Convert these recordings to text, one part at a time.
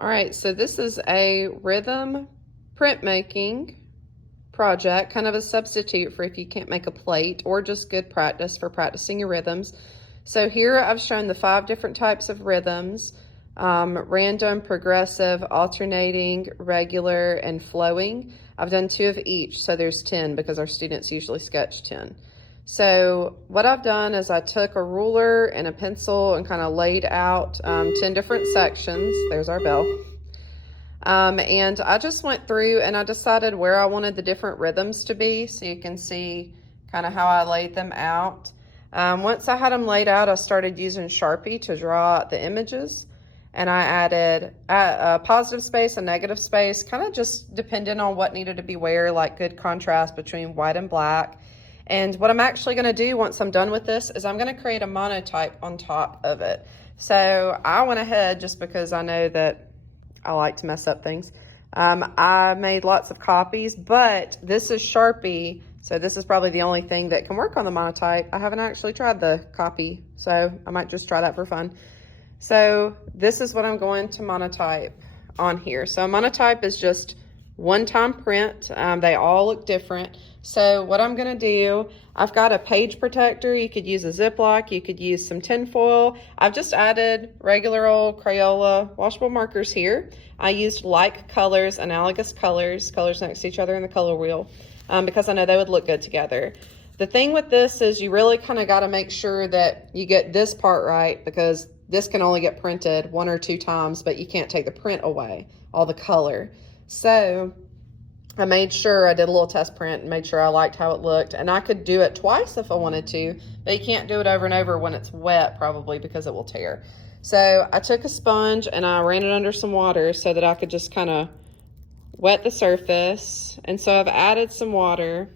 All right, so this is a rhythm printmaking project, kind of a substitute for if you can't make a plate, or just good practice for practicing your rhythms. So here I've shown the 5 different types of rhythms: random, progressive, alternating, regular, and flowing. I've done 2 of each, so there's 10 because our students usually sketch 10. So what I've done is I took a ruler and a pencil and kind of laid out 10 different sections. There's our bell. And I just went through and I decided where I wanted the different rhythms to be, so you can see kind of how I laid them out. Once I had them laid out, I started using Sharpie to draw out the images, and I added a positive space, a negative space, kind of just depending on what needed to be where, like good contrast between white and black. And what I'm actually going to do once I'm done with this is I'm going to create a monotype on top of it. So I went ahead, just because I know that I like to mess up things. I made lots of copies, but this is Sharpie, so this is probably the only thing that can work on the monotype. I haven't actually tried the copy, so I might just try that for fun. So this is what I'm going to monotype on here. So a monotype is just one-time print. They all look different. So what I'm gonna do, I've got a page protector. You could use a Ziploc, you could use some tin foil. I've just added regular old Crayola washable markers here. I used like colors, analogous colors next to each other in the color wheel, because I know they would look good together. The thing with this is you really kind of got to make sure that you get this part right, because this can only get printed 1 or 2 times, but you can't take the print away, all the color. So I made sure I did a little test print and made sure I liked how it looked. And I could do it twice if I wanted to, but you can't do it over and over when it's wet, probably, because it will tear. So I took a sponge and I ran it under some water so that I could just kind of wet the surface. And so I've added some water,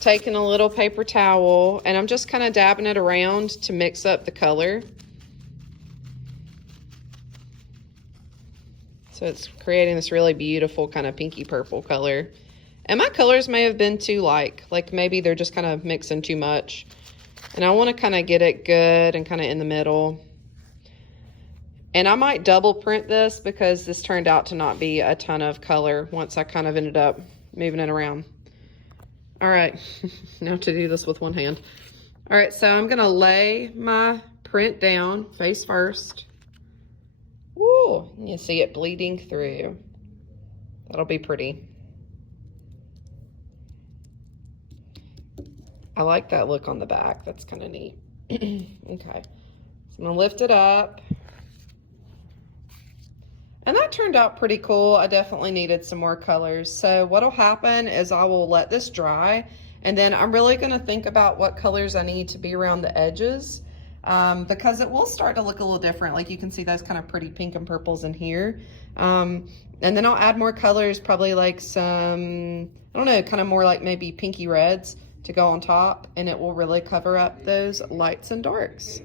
taken a little paper towel, and I'm just kind of dabbing it around to mix up the color. So it's creating this really beautiful kind of pinky purple color. And my colors may have been too like maybe they're just kind of mixing too much. And I want to kind of get it good and kind of in the middle. And I might double print this because this turned out to not be a ton of color once I kind of ended up moving it around. All right, now to do this with one hand. All right, so I'm gonna lay my print down face first. Woo, you see it bleeding through. That'll be pretty. I like that look on the back. That's kind of neat. Okay, so I'm gonna lift it up. And that turned out pretty cool. I definitely needed some more colors. So what'll happen is I will let this dry, and then I'm really gonna think about what colors I need to be around the edges. Because it will start to look a little different. Like you can see those kind of pretty pink and purples in here. And then I'll add more colors, probably like some, I don't know, kind of more like maybe pinky reds to go on top, and it will really cover up those lights and darks.